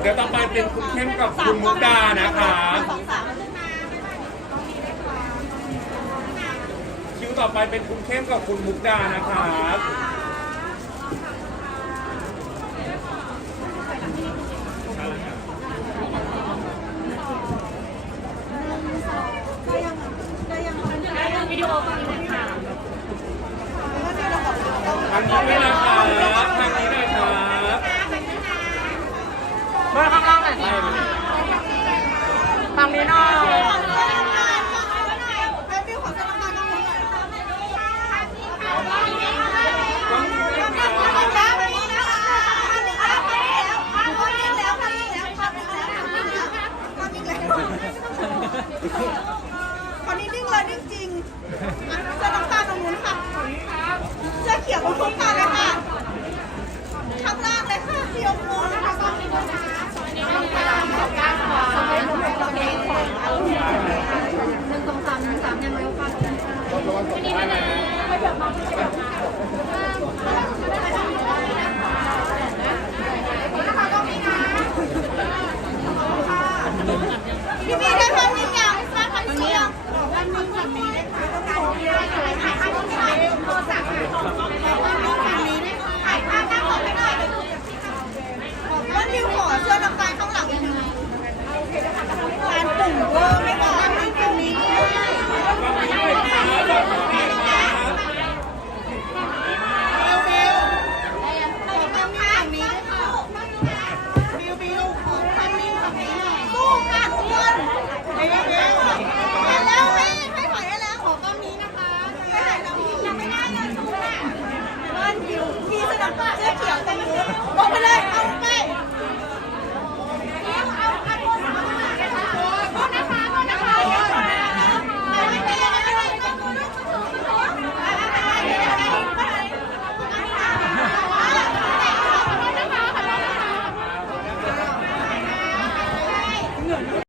เดี๋ยวต่อไปเป็นคุณเข้มกับคุณมุกดานะคะคิวต่อไปเป็นคุณเข้มกับคุณมุกดานะครับวิดีโอตรงนี้เลยค่ะทางนี้ด้วยนะครับทางนี้ด้วยครับ มาข้างล่างหน่อยสิฝั่งนี้หน่อยคนนี้นิ่งเลยนิ่งจริงเสื้อน้ำตาลตรงนู้นค่ะเสื้อเขียวตรงทุกกันเลยค่ะข้างล่างเลยค่ะที่ยกมือนะคะก็มีด้วยนะ